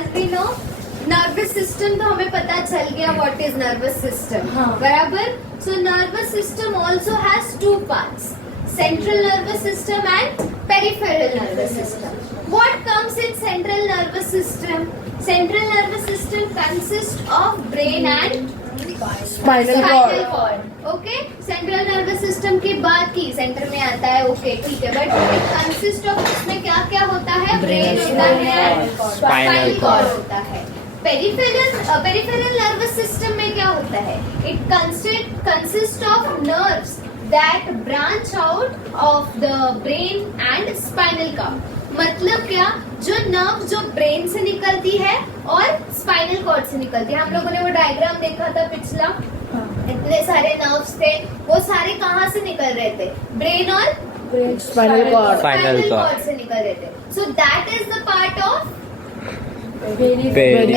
As we know nervous system तो हमें पता चल गया व्हाट इज नर्वस सिस्टम, बराबर। So nervous system also has two parts, central nervous system and peripheral nervous system. What comes in central nervous system? Central nervous system consist of brain and spinal cord. Okay, central nervous system की बात की, centre में आता है, okay ठीक है, but it consist of, उसमें क्या क्या होता है? ब्रेन होता है, स्पाइनल कॉर्ड होता है। पेरिफेरल नर्वस सिस्टम में क्या होता है? It consist of nerves that branch out of the brain and spinal cord. मतलब क्या? जो नर्व जो ब्रेन से निकलती है और स्पाइनल कॉर्ड से निकलती है। हम लोगों ने वो डायग्राम देखा था पिछला, इतने सारे नर्व्स थे, वो सारे कहाँ से निकल रहे थे? ब्रेन और स्पाइनल कॉर्ड। स्पाइनल कॉर्ड से निकल रहे थे। So that is the part of peripheral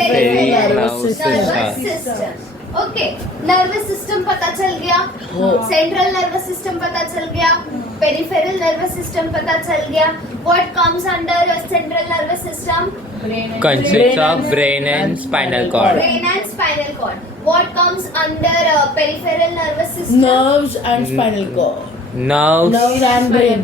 nervous system. Okay, nervous system पता चल गया, सेंट्रल नर्वस सिस्टम पता चल गया, पेरिफेरल नर्वस सिस्टम पता चल गया। What comes under central nervous system? consists of brain and spinal cord. Brain and spinal cord. What comes under peripheral nervous system? Nerves and spinal cord. Nerves and brain.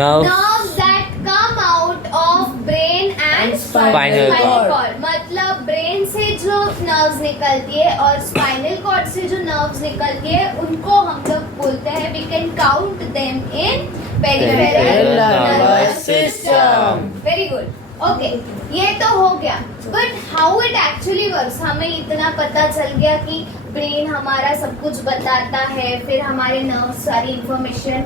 Nerves that come out of brain and Spinal cord. मतलब brain से जो nerves निकलती है और spinal cord से जो nerves निकलती है, उनको हम लोग बोलते हैं, we can count them in peripheral nervous system. Very good. Okay, ये तो हो गया, but how it actually works? हमें इतना पता चल गया कि ब्रेन हमारा सब कुछ बताता है, फिर हमारे नर्व्स सारी इंफॉर्मेशन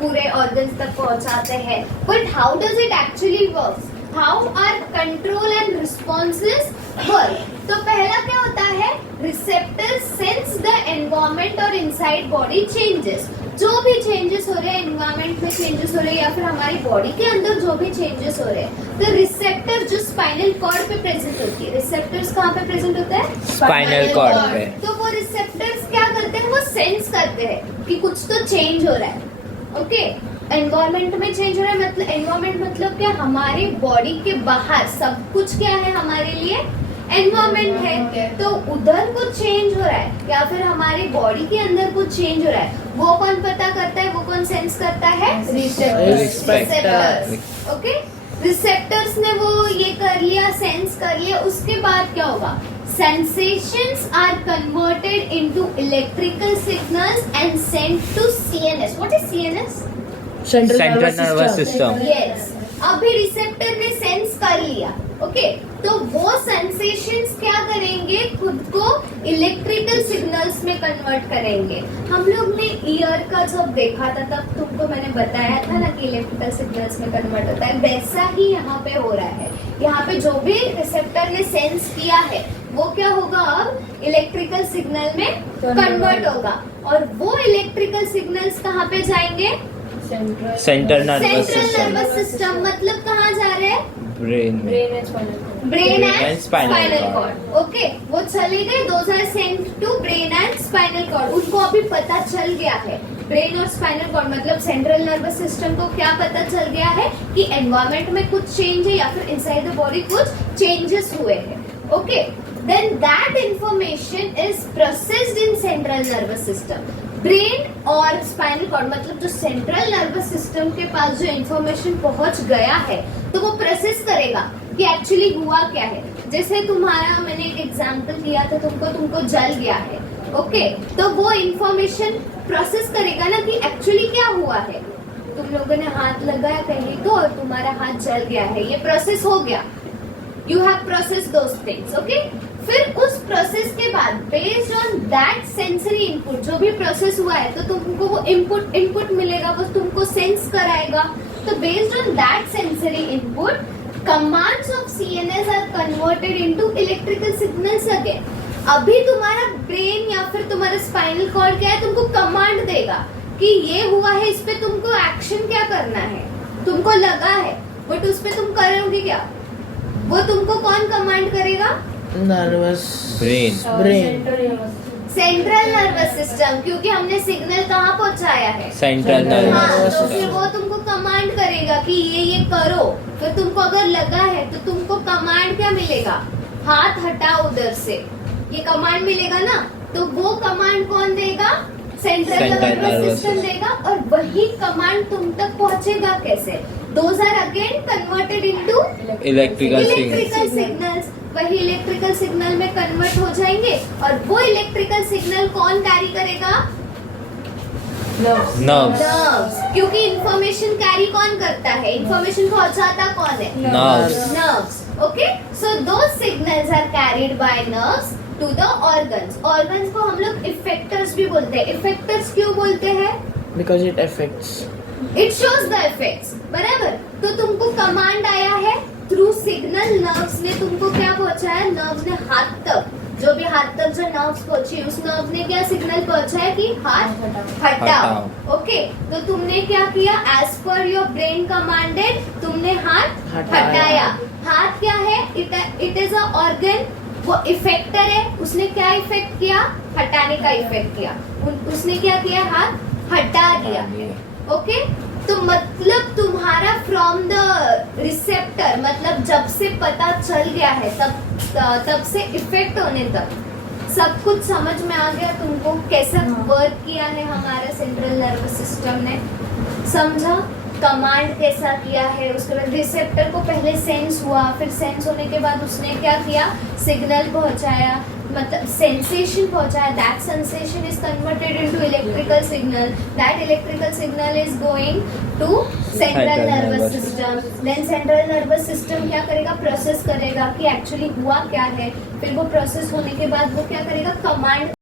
पूरे ऑर्गन्स तक पहुंचाते हैं, but how does it actually works? How are control and responses work? तो पहला क्या होता है? रिसेप्टर सेंस द एनवायरमेंट और इनसाइड बॉडी चेंजेस। जो भी चेंजेस हो रहे हैं, एनवायरमेंट में चेंजेस हो रहे हैं या फिर हमारी बॉडी के अंदर जो भी चेंजेस हो रहे हैं, तो रिसेप्टर जो स्पाइनल कॉर्ड पे प्रेजेंट होती है, रिसेप्टर्स कहाँ पे प्रेजेंट होता है? स्पाइनल कॉर्ड पे। तो वो रिसेप्टर्स क्या करते हैं? वो सेंस करते हैं कि कुछ तो चेंज हो रहा है। ओके, एनवायरमेंट में चेंज हो रहा है, मतलब एनवायरमेंट मतलब क्या? हमारी बॉडी के बाहर सब कुछ क्या है हमारे लिए? एनवायरमेंट है। तो उधर कुछ चेंज हो रहा है या फिर हमारी बॉडी के अंदर कुछ चेंज हो रहा है, वो कौन पता करता है? वो कौन सेंस करता है? रिसेप्टर्स। ओके, रिसेप्टर्स ने वो ये कर लिया, सेंस कर लिया, उसके बाद क्या होगा? Sensations are converted into electrical signals and sent to CNS. What is CNS? Central nervous system. Yes. अभी रिसेप्टर ने सेंस कर लिया, ओके, तो वो सेंसेशंस क्या करेंगे? खुद को इलेक्ट्रिकल सिग्नल्स में कन्वर्ट करेंगे। हम लोग ने ईयर का जब देखा था तब तुमको मैंने बताया था ना कि इलेक्ट्रिकल सिग्नल्स में कन्वर्ट होता है, वैसा ही यहाँ पे हो रहा है। यहाँ पे जो भी रिसेप्टर ने सेंस किया है वो क्या होगा? अब इलेक्ट्रिकल सिग्नल में कन्वर्ट होगा, और वो इलेक्ट्रिकल सिग्नल्स कहाँ पे जाएंगे? Central nervous nervous system. मतलब कहाँ जा रहे हैं? Brain brain and spinal spinal cord. Cord. Okay, वो चले गए, those are sent to brain and spinal cord. उनको अभी पता चल गया है, ब्रेन और स्पाइनल कॉर्ड मतलब सेंट्रल नर्वस सिस्टम को क्या पता चल गया है कि एनवायरमेंट में कुछ चेंज है या फिर इनसाइड द बॉडी कुछ चेंजेस हुए हैं। Okay, then that information is processed in central nervous system. Brain और स्पाइनल कॉर्ड मतलब जो सेंट्रल नर्वस सिस्टम के पास जो इंफॉर्मेशन पहुंच गया है, तो वो प्रोसेस करेगा कि एक्चुअली हुआ क्या है। जैसे तुम्हारा मैंने एक एग्जांपल दिया था, तुमको जल गया है, ओके, तो वो इंफॉर्मेशन प्रोसेस करेगा ना कि एक्चुअली क्या हुआ है। तुम लोगों ने हाथ लगाया कहीं तो और तुम्हारा हाथ जल गया है, ये प्रोसेस हो गया। You have processed those things, okay? फिर उस प्रोसेस के बाद based on that sensory input, जो भी प्रोसेस हुआ है तो तुमको वो इनपुट मिलेगा, वो तुमको सेंस कराएगा। तो based on that sensory input, commands of CNS are converted into electrical signals again. अभी तुम्हारा ब्रेन या फिर तुम्हारा स्पाइनल कॉर्ड क्या है? तुमको कमांड देगा कि ये हुआ है, इस पे तुमको एक्शन क्या करना है। तुमको लगा है बट उस पे तुम करोगे क्या? वो तुमको कौन कमांड करेगा? Nervous brain central nervous system, क्योंकि हमने सिग्नल कहाँ पहुँचाया है? सेंट्रल हाँ, नर्वस तो फिर सिस्टम। वो तुमको कमांड करेगा कि ये करो। फिर तुमको अगर लगा है तो तुमको कमांड करेगा हाथ हटाओ उधर से, ये कमांड मिलेगा ना, तो वो कमांड कौन देगा? Central Central nervous nervous system देगा। और वही कमांड तुम तक पहुंचेगा कैसे? Those are again converted into electrical electrical signals. वही इलेक्ट्रिकल सिग्नल में कन्वर्ट हो जाएंगे और वो इलेक्ट्रिकल सिग्नल कौन कैरी करेगा? Nerves. नर्व्स नर्व्स, क्योंकि इंफॉर्मेशन कैरी कौन करता है? इंफॉर्मेशन पहुंचाता कौन है? Nerves Nerves. Okay, so those signals are carried by nerves to the organs. Organs को हम लोग effectors भी बोलते हैं। Effectors क्यों बोलते हैं? Because it affects. It shows the effects. बराबर? तो तुमको कमांड आया है थ्रू सिग्नल, नर्व्स ने तुमको क्या पहुंचाया? नर्व्स ने हाथ तक, जो भी हाथ तक जो नर्व्स पहुंची, उस नर्व ने क्या सिग्नल पहुंचाया कि हाथ हटाओ। ओके, तो तुमने क्या किया? As per your brain commanded, तुमने हाथ हटाया। हाथ क्या है? इट इज अ ऑर्गन, वो इफेक्टर है। उसने क्या इफेक्ट किया? हटाने का इफेक्ट किया। उसने क्या किया? हाथ हटा दिया। ओके, तो मतलब तुम्हारा फ्रॉम द रिसेप्टर, मतलब जब से पता चल गया है तब से इफेक्ट होने तक सब कुछ समझ में आ गया तुमको, कैसा वर्क किया है हमारा सेंट्रल नर्वस सिस्टम ने? समझा कमांड कैसा किया है? उसके बाद रिसेप्टर को पहले सेंस हुआ, फिर सेंस होने के बाद उसने क्या किया? सिग्नल पहुंचाया, मतलब सेंसेशन पहुंचाया। That sensation is converted into electrical signal. That electrical signal is going to central nervous system. Then central nervous system क्या करेगा? प्रोसेस करेगा कि एक्चुअली हुआ क्या है। फिर वो प्रोसेस होने के बाद वो क्या करेगा? कमांड